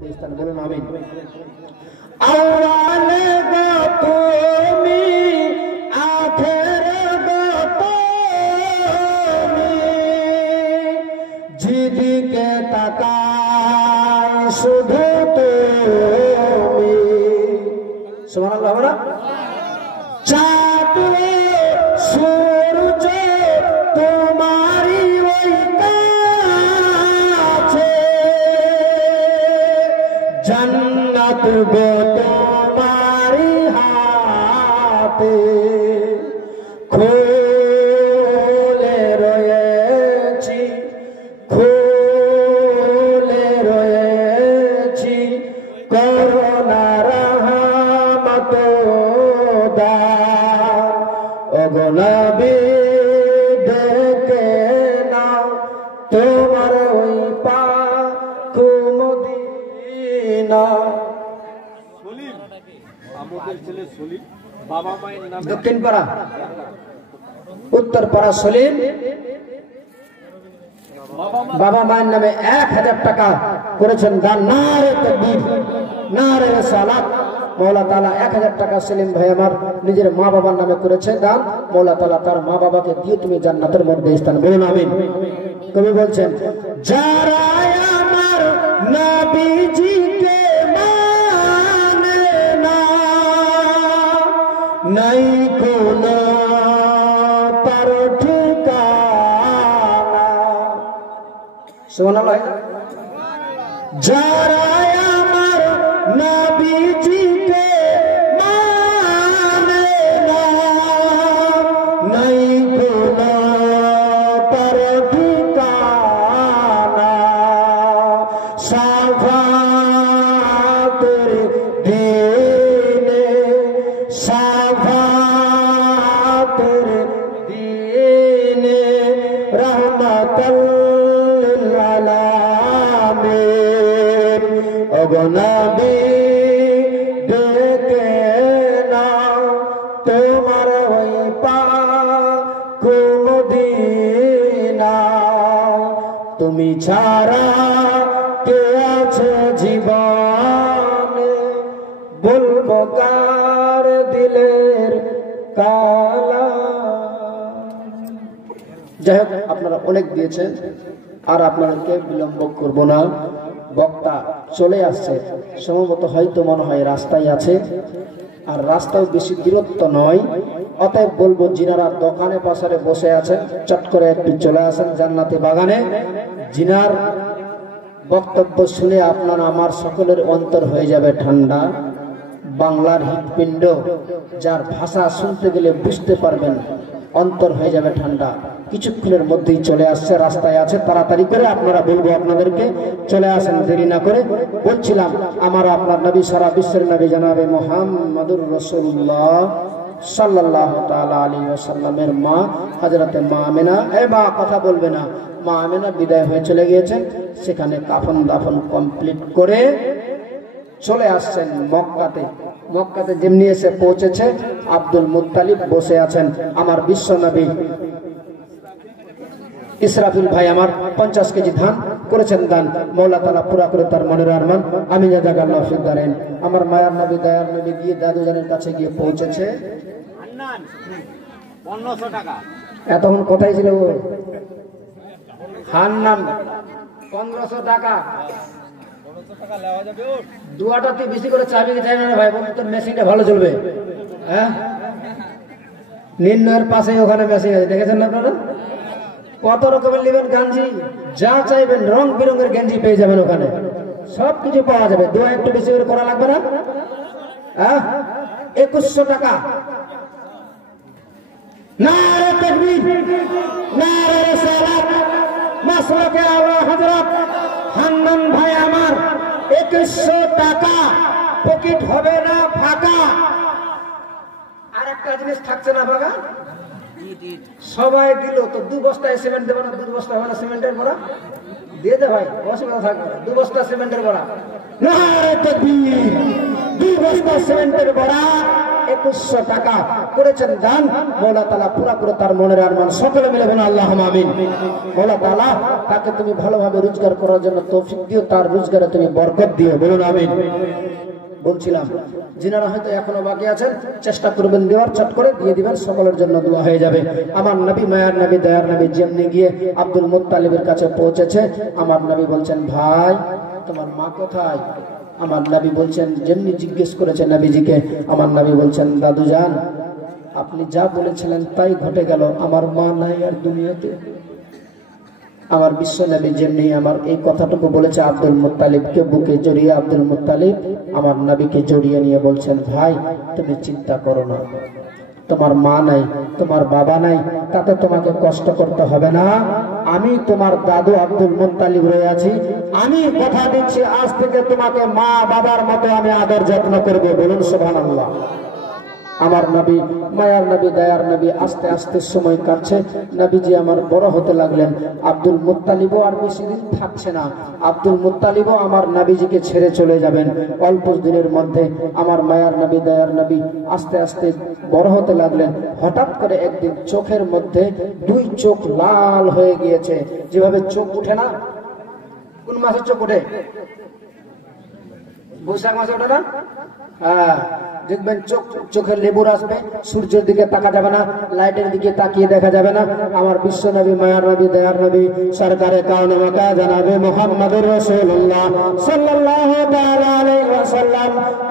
মধ্যে স্থান বলুন আমিন। আওয়ালে গো তুমি আখেরে গো তুমি, যেদিকে তাকাই শুধু তুমি। সুবহানাল্লাহ বলো। চাঁদ সূর্য তোমারই ওই কাছে, জান্নাত গো তোমারই হাতে, খুলে রয়েছি খুলে রয়েছি করুণা রহমত দান। ওগো নবী দেখে নাও তোমার ওই পাক মদিনা। দক্ষিণ পাড়া উত্তর পাড়া সলিম বাবা মায়ের নামে 1000 টাকা করেছেন দান। নারে তাকবীর, নারে সালাত। মৌলা তাআলা 1000 টাকা সেলিম ভাই আমার নিজের মা বাবার নামে করেছে দান। মৌলা তাআলা তার মা বাবাকে দিয়ে তুমি জান্নাতের মধ্যে স্থান বলুন আমিন। কবি বলছেন, যারা আমার নবীজিকে মানে না, নাই কোনো তার ঠিকানা। সুবহানাল্লাহ। যারা আমার নবীজিকে মানে না, নাই কোনো তার ঠিকানা। সাফাতের দিনে সাফাতের দিনে রহমাতাল লিল আলামিন। ওগো নবী দেখে নাও তোমার ওই পাক মদিনা। তুমি ছাড়া কে আছে জীবনে, বলবো কার দিলের কালা। যাই হোক, আপনারা অনেক দিয়েছেন আর আপনাদেরকে বিলম্ব করব না। বক্তা চলে আসছে, সম্ভবত হয়তো মনে হয় রাস্তায় আছে, আর রাস্তাও বেশি দূরত্ব নয়। অতএব বলবো, যিনারা দোকানে পাশারে বসে আছেন চট করে একটু চলে আসেন জান্নাতি বাগানে। যিনার বক্তব্য শুনে আপনার আমার সকলের অন্তর হয়ে যাবে ঠান্ডা। বাংলার হৃৎপিণ্ড, যার ভাষা শুনতে গেলে বুঝতে পারবেন, অন্তর হয়ে যাবে ঠান্ডা। কিছুক্ষণের মধ্যেই চলে আসছে, রাস্তায় আছে, তাড়াতাড়ি করে আপনারা বলবো আপনাদেরকে চলে আসেন, দেরি না করে। বলছিলাম, আমার আপনার নবী, সারা বিশ্বের নবী জনাবে মুহাম্মদুর রাসূলুল্লাহ সাল্লাল্লাহু তাআলা আলাইহি ওয়াসাল্লামের মা হযরতে মা আমেনা, মা কথা বলবে না, মা আমেনা বিদায় হয়ে চলে গিয়েছেন। সেখানে কাফন দাফন কমপ্লিট করে চলে আসছেন মক্কাতে। মক্কাতে যেমনি এসে পৌঁছেছে, আব্দুল মুত্তালিব বসে আছেন। আমার বিশ্ব নবী ইসরাফিল ভাই আমার 50 কেজি ধান করেছেন দান। মৌলা তাআলা পুরা করে তার মনের আরমান। আমি জাযাকাল্লাহু ফিদ দারেন। আমার মায়ার নবী, দয়ার নবী গিয়ে দাদুজানের কাছে গিয়ে পৌঁছেছে। 1500 টাকা এতক্ষণ কোথায় ছিল ও? হান্নান 1500 টাকা। দুয়াটাতে বেশি করে চাবি চাই না ভাই, বলতো তোর মেশিনটা ভালো চলবে। হ্যাঁ, নির্ণয়ের পাশে ওখানে মেশিন আছে, দেখেছেন না আপনারা? কত রকমের নেবেন গেঞ্জি, যা চাইবেন রং বেরঙের গেঞ্জি পেয়ে যাবেন ওখানে, সবকিছু পাওয়া যাবে। দোয়া একটু বেশি করে করা লাগবে না। 2100 টাকা। নারে তাকবীর, নারে রিসালাত, মাসলাকে আলা হযরত হান্নান ভাই আমার 2100 টাকা। পকেট হবে না ফাঁকা। আর একটা জিনিস থাকছে না ফাঁকা, সবাই দিল তো 2 বস্তা সিমেন্ট দেবে না? 2 বস্তা হবে না সিমেন্টের বড়া? দিয়ে দে ভাই, অসুবিধা থাকবে না। 2 বস্তা সিমেন্টের বড়া। নারে তাকবীর, 2 বস্তা সিমেন্টের বড়া 2100 টাকা করেছেন দান, মওলা তাআলা পুরা করে তার মনের আরমান সকলে মিলে বলুন আল্লাহুম্মা আমিন। মওলা তাআলা তাকে তুমি ভালোভাবে রোজগার করার জন্য তৌফিক দিও, তার রোজগারে তুমি বরকত দিও, বলুন আমিন। বলছিলাম যিনারা হয়তো এখনো বাকি আছেন চেষ্টা করবেন দেওয়ার, চট করে দিয়ে দিবেন, সকলের জন্য দোয়া হয়ে যাবে। আমার নবী, মায়ার নবী, দয়ার নবী যেমনি গিয়ে আব্দুল মুত্তালিবের কাছে পৌঁছেছে, আমার নবী বলছেন ভাই তোমার মা কোথায়? আমার নবী বলছেন, যেমনি জিজ্ঞেস করেছে নবীজিকে, আমার নবী বলছেন দাদু যান আপনি যা বলেছিলেন তাই ঘটে গেল, আমার মা নাই আর দুনিয়াতে। আমার বিশ্ব নবী যেমনি আমার এই কথাটুকু বলেছে আব্দুল মুত্তালিবকে বুকে জড়িয়ে, আব্দুল মুত্তালিব আমার নবীকে জড়িয়ে নিয়ে বলছেন ভাই তুমি চিন্তা করো না, তোমার মা নাই, তোমার বাবা নাই, তাতে তোমাকে কষ্ট করতে হবে না, আমি তোমার দাদু আব্দুল মুত্তালিব রয়ে আছি, আমি কথা দিচ্ছি আজ থেকে তোমাকে মা বাবার মতো আমি আদর যত্ন করব, বলুন সুবহানাল্লাহ। আমার নবী, মায়ার নবী, দয়ার নবী আস্তে আস্তে সময় কাটছে, নবীজি আমার বড় হতে লাগলেন। আব্দুল মুত্তালিবও আর বেশি দিন থাকছে না, আব্দুল মুত্তালিবও আমার নবীজিকে ছেড়ে চলে যাবেন অল্প দিনের মধ্যে। আমার মায়ার নবী, দয়ার নবী আস্তে আস্তে বড় হতে লাগলেন। হঠাৎ করে একদিন চোখের মধ্যে দুই চোখ লাল হয়ে গিয়েছে, যেভাবে চোখ উঠে না, কোন মাসে চোখ ওঠে? বৈশাখ মাসে ওঠে না? হ্যাঁ, দেখবেন চোখে লেবুর আসবে, সূর্যের দিকে তাকা যাবে না, লাইটের দিকে তাকিয়ে দেখা যাবে না। আমার বিশ্ব নবী, মায়ার নবী, দয়ার নবী, সরকারে কাউনে মাকা জানাবে মুহাম্মদুর রাসূলুল্লাহ সাল্লাল্লাহু তাআলা আলাইহি ওয়াসাল্লাম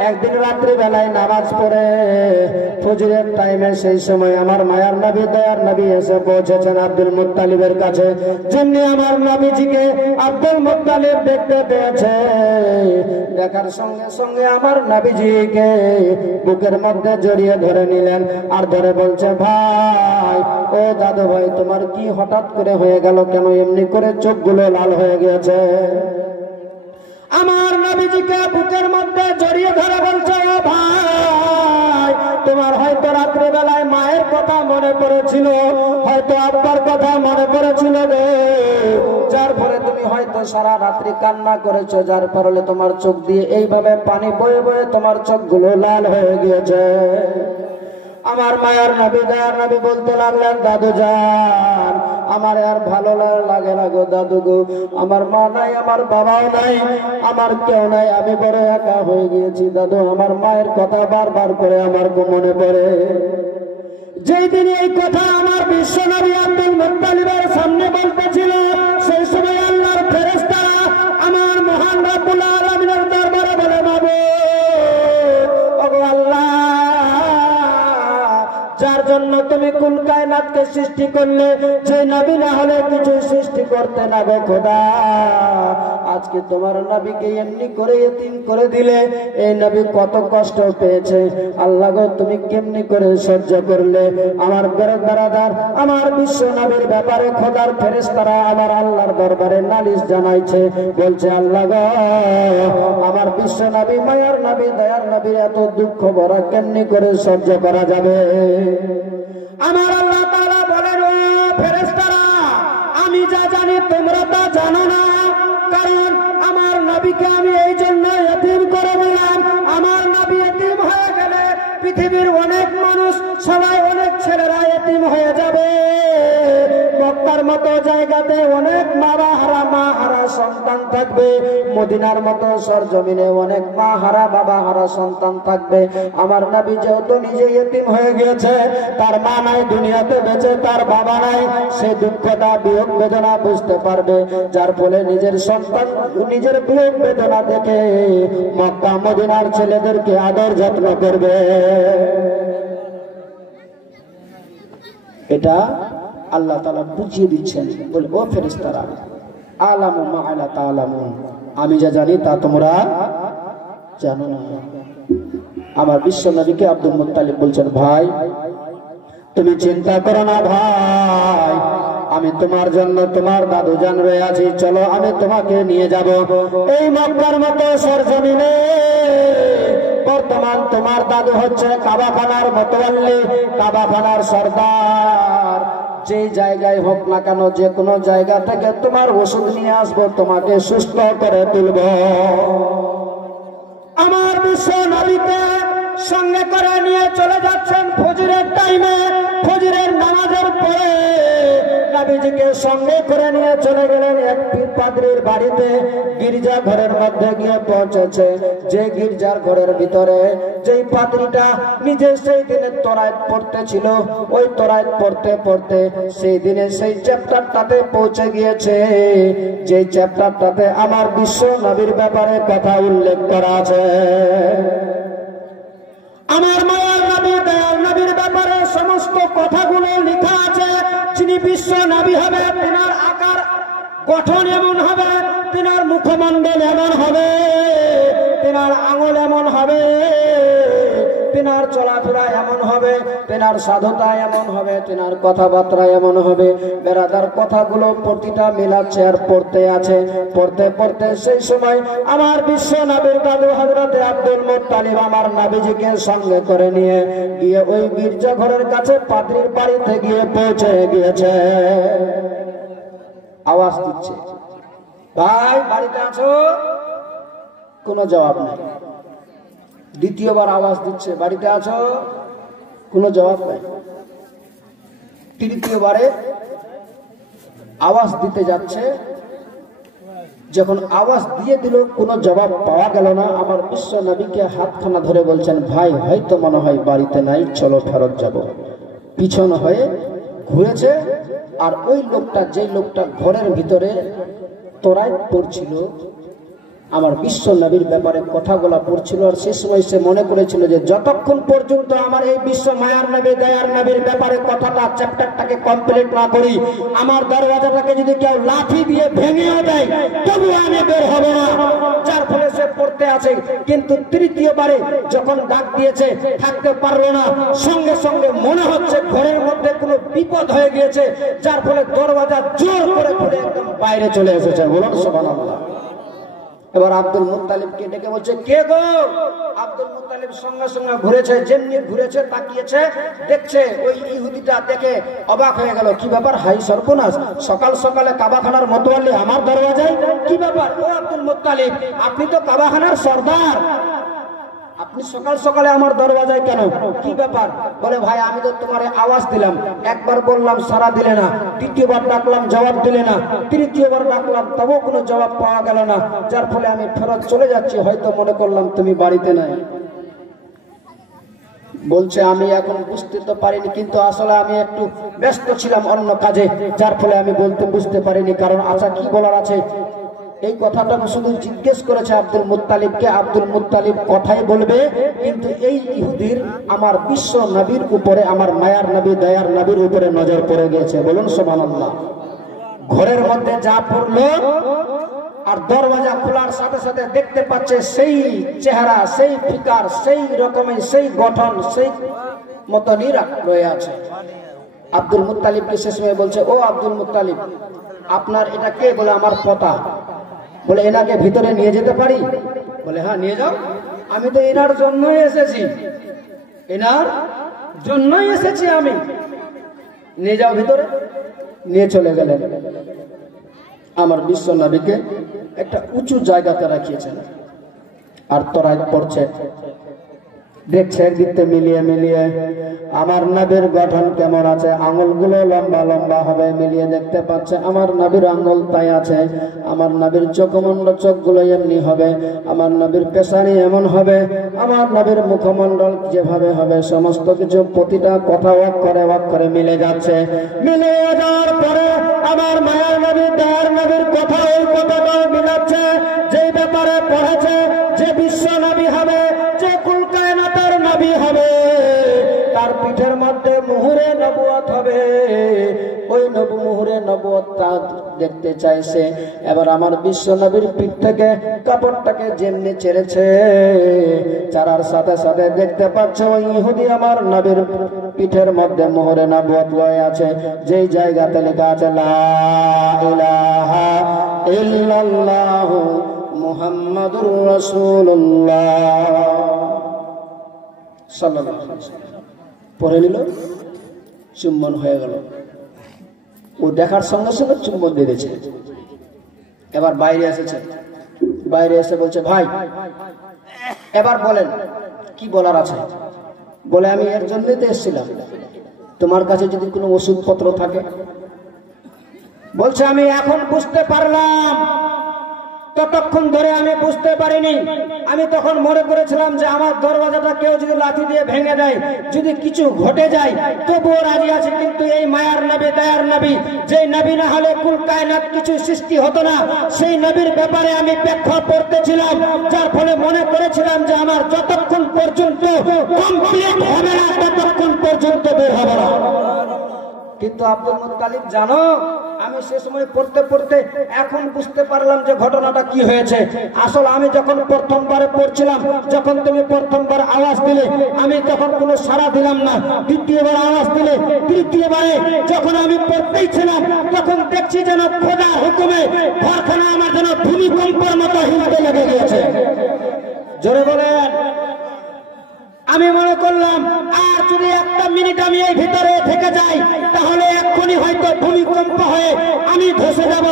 একদিন রাত্রি বেলায় নামাজ পড়ে ফজরের টাইমে, সেই সময় আমার মায়ার নবী, দয়ার নবী এসে পৌঁছেছেন আব্দুল মুত্তালিবের কাছে। যেমনি আমার নবীজিকে আব্দুল মুত্তালিব দেখতে পেয়েছে, দেখার সঙ্গে সঙ্গে আমার নবীজিকে বুকের মধ্যে জড়িয়ে ধরে নিলেন, আর ধরে বলছে ভাই, ও দাদু ভাই তোমার কি হঠাৎ করে হয়ে গেল, কেন এমনি করে চোখগুলো লাল হয়ে গেছে? আমার নবীজিকে বুকের মধ্যে জড়িয়ে ধরে বলছে ও ভাই, তোমার হয়তো রাত্রি বেলায় মায়ের কথা মনে পড়েছিল, হয়তো আব্বার কথা মনে পড়েছিল রে, যার ফলে তুমি হয়তো সারা রাত্রি কান্না করেছো, যার ফলে তোমার চোখ দিয়ে এইভাবে পানি বয়ে বয়ে তোমার চোখগুলো লাল হয়ে গিয়েছে। আমার মায়ার নবী, দয়ার নবী বলতে লাগলেন দাদু যান আমার আর ভালো লাগে না গো দাদু গো, আমার মা নাই, আমার বাবাও নাই, আমার কেউ নাই, আমি বড় একা হয়ে গিয়েছি দাদু, আমার মায়ের কথা বারবার করে আমার মনে পড়ে। যেই দিন এই কথা আমার বিশ্ব নবী আব্দুল মুত্তালিবের সামনে বলতেছিল, সেই সময় আল্লাহর ফেরেশতা আমার মহান রব্বুল আলামিনের দরবারে বলে মাবুদ, ওগো আল্লাহ, যার জন্য তুমি কুল কায়নাতকে সৃষ্টি করলে, যে নবী না হলে কিছু সৃষ্টি করতে না গো খোদা, আজকে তোমার নবীকে এমনি করে ইতিম করে দিলে, এই নবী কত কষ্ট পেয়েছে, আল্লাহ গো তুমি কেমনি করে সহ্য করলে? আমার বেরাদার আমার বিশ্ব নবীর ব্যাপারে খোদার ফেরেশতারা আমার আল্লাহর দরবারে নালিশ জানাইছে, বলছে আল্লাহ গো আমার বিশ্ব নবী, মায়ার নবী, দয়ার নবীর এত দুঃখ বড় কেমনি করে সহ্য করা যাবে? আমার আল্লাহ তাআলা বলেন ও ফেরেশতারা, আমি যা জানি তোমরা তা জানো না, কারণ আমার নবীকে আমি এই জন্য ইতিম করে দিলাম। আমার নবী ইতিম হয়ে গেলে পৃথিবীর অনেক মানুষ, সবাই, অনেক ছেলেরা ইতিম হয়ে যাবে। মক্কার মতো জায়গাতে অনেক মা হারা সন্তান থাকবে, মদিনার মতো সরজমিনে অনেক মা হারা বাবা হারা সন্তান থাকবে। আমার নবী যেহেতু নিজে ইতিম হয়ে গিয়েছে, তার মা নাই দুনিয়াতে বেঁচে, তার বাবা নাই, সে দুঃখটা বিয়োগ বেদনা বুঝতে পারবে, যার ফলে নিজের সন্তান নিজের বিয়োগ বেদনা দেখে মক্কা মদিনার ছেলেদেরকে আদর যত্ন করবে। এটা আল্লাহ তাআলা বুঝিয়ে দিচ্ছেন, বলে ও ফেরেশতারা আলামু মা লা তাআলামুন, আমি যা জানি তা তোমরা জানো না। আমার বিশ্ব নবীকে আব্দুল মুত্তালিব বলছেন ভাই তুমি চিন্তা করো না ভাই, আমি তোমার জন্য তোমার দাদু জান রয়ে আছি, চলো আমি তোমাকে নিয়ে যাব এই মক্কার মতো সরজমিনে। বর্তমান তোমার দাদু হচ্ছে কাবাখানার মোতাওয়াল্লি, কাবাখানার সর্দার। যে জায়গায় হোক না কেন, যে কোনো জায়গা থেকে তোমার ওষুধ নিয়ে আসবো, তোমাকে সুস্থ করে তুলব। আমার বিশ্ব নবীকে সঙ্গে করে নিয়ে চলে যাচ্ছেন ফজরের টাইমে, ফজরের নামাজের পরে নবীজিকে সঙ্গে করে নিয়ে চলে গেলেন এক পাদ্রীর বাড়িতে। গির্জা ঘরের মধ্যে গিয়ে পৌঁছেছে, যে গির্জার ঘরের ভিতরে যেই পাদ্রীটা নিজে সেই দিনে তোরায়েত পড়তেছিল, ওই তোরায়েত পড়তে পড়তে সেই দিনে সেই চ্যাপ্টারটাতে পৌঁছে গিয়েছে, যেই চ্যাপ্টারটাতে আমার বিশ্ব নবীর ব্যাপারে কথা উল্লেখ করা আছে। আমার মায়ার নবী দয়ার নবীর ব্যাপারে সমস্ত কথাগুলো লেখা আছে। যিনি বিশ্ব নবী হবে, তিনার আকার গঠন এমন হবে, তিনার মুখমণ্ডল এমন হবে, তিনার আঙুল এমন হবে, তিনার চলাফেরা এমন হবে, তিনার সাধুতা এমন হবে, তিনার কথাবার্তা এমন হবে। বেরাদার কথাগুলো প্রতিটা মিলাচ্ছে আর পড়তে আছে। পড়তে পড়তে সেই সময় আমার বিশ্ব নবীর দাদু হযরতে আব্দুল মুত্তালিব আমার নবীজিকে সঙ্গে করে নিয়ে গিয়ে ওই গির্জা ঘরের কাছে পাদ্রীর বাড়িতে গিয়ে পৌঁছে গিয়েছে। আওয়াজ দিচ্ছে, ভাই বাড়িতে আছো? কোনো জবাব নেই। দ্বিতীয়বার আওয়াজ দিচ্ছে, বাড়িতে আছো? কোনো জবাব নেই। তৃতীয়বারে আওয়াজ দিতে যাচ্ছে, যখন আওয়াজ দিয়ে দিল কোনো জবাব পাওয়া গেল না, আমার বিশ্ব নবীকে হাতখানা ধরে বলছেন, ভাই হয়তো মনে হয় বাড়িতে নাই, চলো ফেরত যাব। পিছন হয়ে ঘুরেছে, আর ওই লোকটা, যে লোকটা ঘরের ভিতরে তোরায়েত পড়ছিল, আমার বিশ্ব নবীর ব্যাপারে কথাগুলো পড়ছিল, আর সে সময় সে মনে করেছিল যে যতক্ষণ পর্যন্ত আমার এই বিশ্ব মায়ার নবী দয়ার নবীর ব্যাপারে কথাটা চ্যাপ্টারটাকে কমপ্লিট না করি, আমার দরওয়াজাটাকে যদি কেউ লাঠি দিয়ে ভেঙেও দেয় তবু আমি বের হব না। যার ফলে সে পড়তে আছে। কিন্তু তৃতীয়বারে যখন ডাক দিয়েছে, থাকতে পারলো না, সঙ্গে সঙ্গে মনে হচ্ছে ঘরের মধ্যে কোনো বিপদ হয়ে গিয়েছে, যার ফলে দরওয়াজা জোর করে খুলে একদম বাইরে চলে এসেছে। বলুন সুবহানাল্লাহ। এবার আব্দুল মুত্তালিবকে ডেকে বলছে, কে গো? আব্দুল মুত্তালিব সঙ্গে সঙ্গে ঘুরেছে, যেমনি ঘুরেছে তাকিয়েছে, দেখছে ওই ইহুদিটা, দেখে অবাক হয়ে গেল। কি ব্যাপার? হাই সর্বনাশ, সকাল সকালে কাবাখানার মতোয়ালি আমার দরওয়াজায়, কি ব্যাপার? ও আব্দুল মুত্তালিব, আপনি তো কাবাখানার সর্দার, আপনি সকাল সকালে আমার দরওয়াজায় কেন? কি ব্যাপার? বলে, ভাই আমি তো তোমার আওয়াজ দিলাম, একবার বললাম সাড়া দিলে না, দ্বিতীয়বার ডাকলাম জবাব দিলে না, তৃতীয়বার ডাকলাম তবুও কোনো জবাব পাওয়া গেল না, যার ফলে আমি ফেরত চলে যাচ্ছি, হয়তো মনে করলাম তুমি বাড়িতে নাই। বলছে, আমি এখন বুঝতে তো পারিনি, কিন্তু আসলে আমি একটু ব্যস্ত ছিলাম অন্য কাজে, যার ফলে আমি বুঝতে পারিনি। কারণ আচ্ছা কি বলার আছে? এই কথাটা শুধু জিজ্ঞেস করেছে আব্দুল মুত্তালিবকে। আব্দুল মুত্তালিব কথাই বলবে, কিন্তু এই ইহুদির আমার বিশ্ব নবীর উপরে, আমার মায়ার নবী দয়ার নবীর উপরে নজর পড়ে গিয়েছে। বলুন সুবহানাল্লাহ। ঘরের মধ্যে যা পড়লো, আর দরওয়াজা খোলার সাথে সাথে দেখতে পাচ্ছে সেই চেহারা, সেই ফিকার, সেই রকমের, সেই গঠন, সেই মতনই রয়ে আছে। আব্দুল মুত্তালিবকে শেষ সময় বলছে, ও আব্দুল মুত্তালিব, আপনার এটা কে? বলে, আমার পোতা। বলে, এনাকে ভিতরে নিয়ে যেতে পারি? বলে, হ্যাঁ নিয়ে যাও, আমি তো এনার জন্যই এসেছি, এনার জন্যই এসেছি আমি, নিয়ে যাও ভিতরে। নিয়ে চলে গেলেন। আমার বিশ্ব নবীকে একটা উঁচু জায়গাতে রাখিয়েছেন, আর তোরায়েত পড়ছে, দেখছে একদিকে মিলিয়ে মিলিয়ে আমার নবীর গঠন কেমন আছে, আঙুলগুলো লম্বা লম্বা হবে, মিলিয়ে দেখতে পাচ্ছে আমার নবীর আঙুল তাই আছে, আমার নবীর চোখমণ্ডল, চোখগুলো এমনি হবে, আমার নবীর পেশানি এমন হবে, আমার নবীর মুখমণ্ডল যেভাবে হবে, সমস্ত কিছু প্রতিটা কথা ওয়াক করে মিলে যাচ্ছে। মিলে যাওয়ার পরে আমার মায়ার নবী দয়ার নবীর কথা ওই কথাটাও মিলাচ্ছে, যে ব্যাপারে পড়েছে, যে বিশ্ব নবী হবে, যে কুল কায়নাতের নবী হবে, তার পিঠের মধ্যে মুহুরে নবুয়ত হবে, ওই মুহুরে নবুয়তটা দেখতে চাইছে। এবার আমার বিশ্ব নবীর পিঠ থেকে কাপড়টাকে যেমনি ছেড়েছে, চারার সাথে সাথে দেখতে পাচ্ছে ওই ইহুদি আমার নবীর পিঠের মধ্যে মুহুরে নবুয়ত লয়ে আছে, যেই জায়গাতে লেখা আছে লা ইলাহা ইল্লাল্লাহু মুহাম্মাদুর রাসূলুল্লাহ সাল্লাল্লাহু আলাইহি ওয়াসাল্লাম। পড়ে নিল, চুম্বন হয়ে গেল। ও দেখার সঙ্গে সঙ্গে চুম্বন দিয়ে দিয়েছে। এবার বাইরে এসেছে, বাইরে এসে বলছে, ভাই এবার বলেন কি বলার আছে? বলে আমি এর জন্যই তো এসেছিলাম, তোমার কাছে যদি কোনো ওষুধপত্র থাকে। বলছে আমি এখন বুঝতে পারলাম, ততক্ষণ ধরে আমি বুঝতে পারিনি। আমি তখন মনে করেছিলাম যে আমার দরওয়াজাটা কেউ যদি লাঠি দিয়ে ভেঙে দেয়, যদি কিছু ঘটে যায় তবুও রাজি আছে, কিন্তু এই মায়ার নবী, দয়ার নবী, যে নবী না হলে কুল কায়নাত কিছু সৃষ্টি হতো না, সেই নবীর ব্যাপারে আমি ব্যাখ্যা পড়তেছিলাম, যার ফলে মনে করেছিলাম যে আমার যতক্ষণ পর্যন্ত কমপ্লিট হবে না ততক্ষণ পর্যন্ত বের হবে না। কিন্তু আব্দুল মুত্তালিব জানো, আমি সে সময় পড়তে পড়তে এখন বুঝতে পারলাম যে ঘটনাটা কি হয়েছে। আসলে আমি যখন প্রথমবারে পড়ছিলাম, যখন তুমি প্রথমবার আওয়াজ দিলে আমি তখন কোনো সাড়া দিলাম না। দ্বিতীয়বার আওয়াজ দিলে, তৃতীয়বারে যখন আমি পড়তেই ছিলাম, তখন দেখছি যেন খোদার হুকুমে ঘরখানা আমার যেন ভূমিকম্পের মতো হিলতে লেগে গিয়েছে। জোরে বলেন। আমি মনে করলাম আর যদি একটা মিনিট আমি এই ভিতরে থেকে যাই, তাহলে এক্ষুনি হয়তো ভূমিকম্প হয়ে আমি ধসে যাব,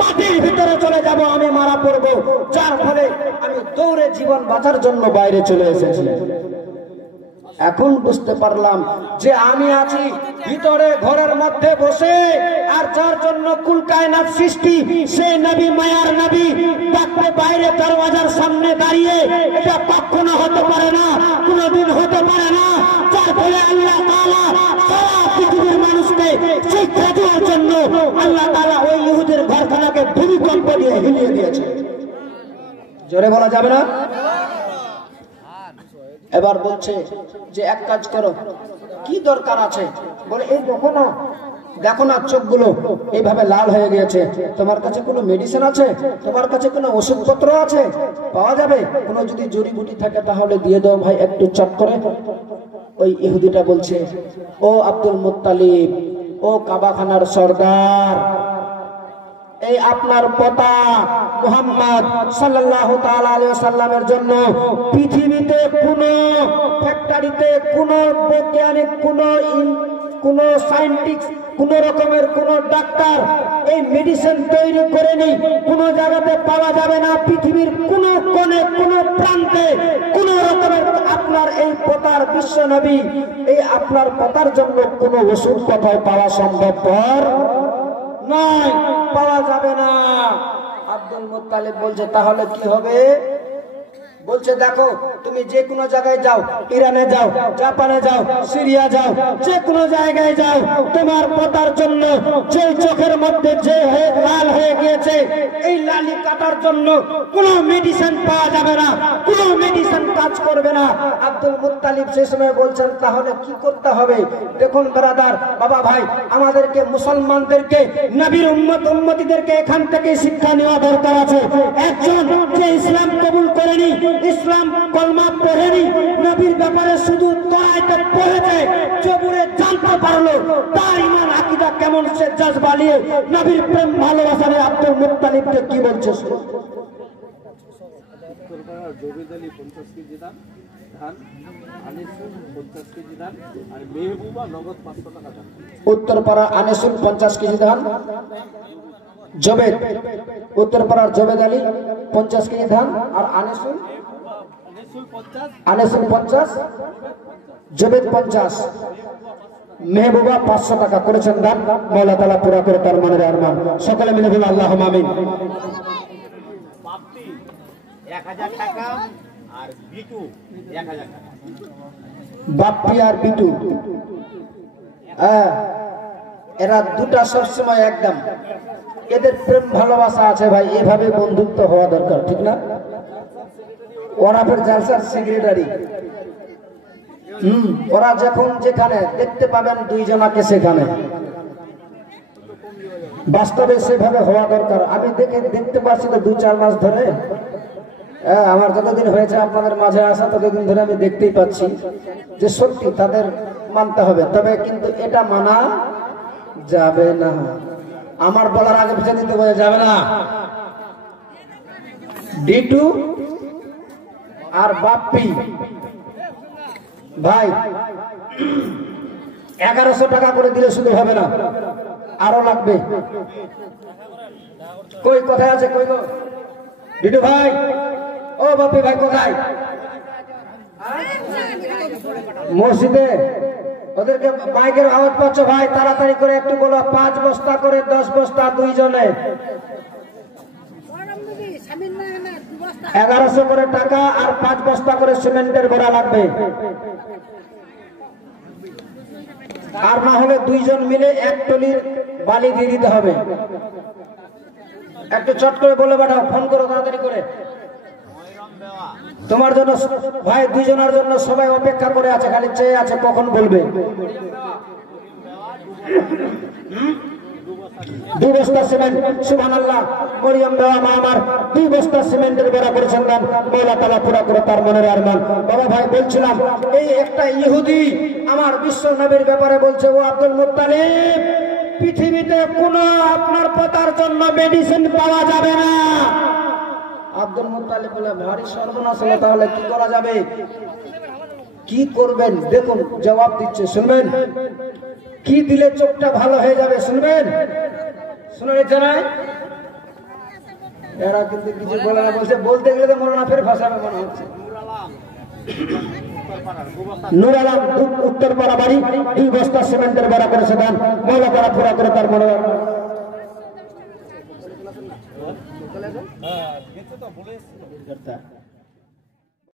মাটির ভিতরে চলে যাব, আমি মারা পড়ব। যার ফলে আমি দৌড়ে জীবন বাঁচার জন্য বাইরে চলে এসেছি। এখন বুঝতে পারলাম যে আমি আছি ভিতরে ঘরের মধ্যে বসে, আর যার জন্য কুল কায়নাত সৃষ্টি সে নবী, মায়ার নবী, তাকে বাইরে দরওয়াজার সামনে দাঁড়িয়ে, এটা কখনো হতে পারে না, কোনোদিন হতে পারে না। যার ফলে আল্লাহ তাআলা সারা পৃথিবীর মানুষকে শিক্ষা দেওয়ার জন্য আল্লাহ তাআলা ওই ইহুদের ঘরখানাকে ভূমিকম্প দিয়ে হিলিয়ে দিয়েছে। জোরে বলা যাবে না? এবার বলছে যে এক কাজ করো, কি দরকার আছে? বলে এই দেখো না চোখগুলো এইভাবে লাল হয়ে গিয়েছে, তোমার কাছে কোনো মেডিসিন আছে? তোমার কাছে কোনো ওষুধপত্র আছে? পাওয়া যাবে? কোনো যদি জড়িবুটি থাকে তাহলে দিয়ে দাও ভাই, একটু চট করে। ওই ইহুদিটা বলছে, ও আব্দুল মুত্তালিব, ও কাবাখানার সর্দার, এই আপনার পোতা মুহাম্মদ সাল্লাল্লাহু তাআলা আলাইহি ওয়াসাল্লামের জন্য পৃথিবীতে কোনো ফ্যাক্টরিতে কোনো বৈজ্ঞানিক কোনো সায়েন্টিস্ট, কোন রকমের কোন ডাক্তার এই মেডিসিন তৈরি করেনি, কোন জায়গাতে পাওয়া যাবে না। পৃথিবীর কোন কোণে কোন প্রান্তে কোন রকমের আপনার এই পোতার বিশ্ব নবী, এই আপনার পোতার জন্য কোন ওষুধ কোথাও পাওয়া সম্ভবপর নয়, পাওয়া যাবে না। আব্দুল মুত্তালিব বলছে তাহলে কি হবে? বলছে দেখো, তুমি যে কোনো জায়গায় যাও, ইরানে যাও, জাপানে যাও, সিরিয়া যাও, যে কোনো জায়গায় যাও, তোমার পোতার জন্য যে চোখের মধ্যে যে লাল হয়ে গিয়েছে, এই লালি কাটার জন্য কোনো মেডিসিন পাওয়া যাবে না, কোনো মেডিসিন কাজ করবে না। আব্দুল মুত্তালিব সে সময় বলছেন তাহলে কি করতে হবে? দেখুন ব্রাদার, বাবা ভাই, আমাদেরকে মুসলমানদেরকে, নবীর উম্মতিদেরকে এখান থেকে শিক্ষা নেওয়া দরকার আছে। একজন যে ইসলাম কবুল করেনি, ইসলাম কলমা পড়েনি, নবীর ব্যাপারে শুধু তোরাইতে পড়েছে, জবুরে জানতে পারলো তার ঈমান আকীদা কেমন, সে জজবা নিয়ে নবীর প্রেম ভালোবাসা নিয়ে আব্দুল মুত্তালিবকে কি বলছে শুনো। জবেদালি 50 কেজি ধান, আনিসুল 50 কেজি ধান, আর মেহবুবা নগদ 500 টাকা দান। উত্তরপাড়া আনিসুল 50 কেজি ধান, জবেদ উত্তরপাড়ার জবেদ আলী 50 কেজি ধান, আর আনিসুল 50, জবেদ 50, মেহবুবা 500 টাকা করেছেন দান। মওলা তাআলা পুরা করে তার মনের আরমান। সকলে মিলে বলুন আল্লাহুম্মা আমিন। বাপ্পি 1000 টাকা আর বিটু 1000 টাকা। বাপ্পি আর বিটু, এরা দুটা সবসময় একদম, এদের প্রেম ভালোবাসা আছে ভাই, এভাবে বন্ধুত্ব হওয়া দরকার, ঠিক না? ওরাফের জালসার সেক্রেটারি, ওরা যখন যেখানে দেখতে পাবেন দুইজনাকে সেখানে, বাস্তবে সেভাবে হওয়া দরকার। আমি দেখতে পাচ্ছি তো 2-4 মাস ধরে, আমার যতদিন হয়েছে আপনাদের মাঝে আসা ততদিন ধরে আমি দেখতেই পাচ্ছি যে সত্যি তাদের মানতে হবে, তবে কিন্তু এটা মানা যাবে না। আমার বলার আগে পিছনে দিতে বোঝা যাবে না। ডিটু আর বাপ্পি ভাই 1100 টাকা করে দিলে শুধু হবে না, আরো লাগবে। কই কোথায় আছে? কই গো ডিটু ভাই, ও বাপ্পি ভাই কোথায়? মসজিদে ওদেরকে মাইকের আওয়াজ পাচ্ছ ভাই, তাড়াতাড়ি করে একটু বলো, 5 বস্তা করে 10 বস্তা দুইজনে 1100 করে টাকা আর 5 বস্তা করে সিমেন্টের বড়া লাগবে। আর না হলে দুইজন মিলে এক টলির বালি দিয়ে দিতে হবে। একটু চট করে বলে পাঠাও, ফোন করো তাড়াতাড়ি করে। তোমার জন্য ভাই, দুইজনের জন্য সবাই অপেক্ষা করে আছে, খালি চেয়ে আছে কখন বলবে। 2 বস্তা সিমেন্ট, সুবহানাল্লাহ। মরিয়ম বেওয়া মা আমার 2 বস্তা সিমেন্টের বেড়া করেছেন দান, মওলা তাআলা পুরা করে তার মনের আরমান। বাবা ভাই বলছিলাম, এই একটা ইহুদি আমার বিশ্ব নবীর ব্যাপারে বলছে, ও আব্দুল মুত্তালিব, পৃথিবীতে কোন আপনার পতার জন্য মেডিসিন পাওয়া যাবে না। আব্দুল মুত্তালিব বলে, ভারী সর্বনাশ হলো, তাহলে কি করা যাবে, কি করবেন? দেখুন জবাব দিচ্ছে, শুনবেন কি দিলে চোখটা ভালো হয়ে যাবে, শুনবেন। শুনে জানায় এরা কিন্তু কিছু বলে না, বলছে বলতে গেলে তো মরনা ফের ভাষাবে মনে হচ্ছে। নূর আলম উত্তরপাড়া বাড়ি 2 বস্তা সিমেন্টের বড়া করেছে দান, মওলা তাআলা পুরা করে তার মনের আরমান।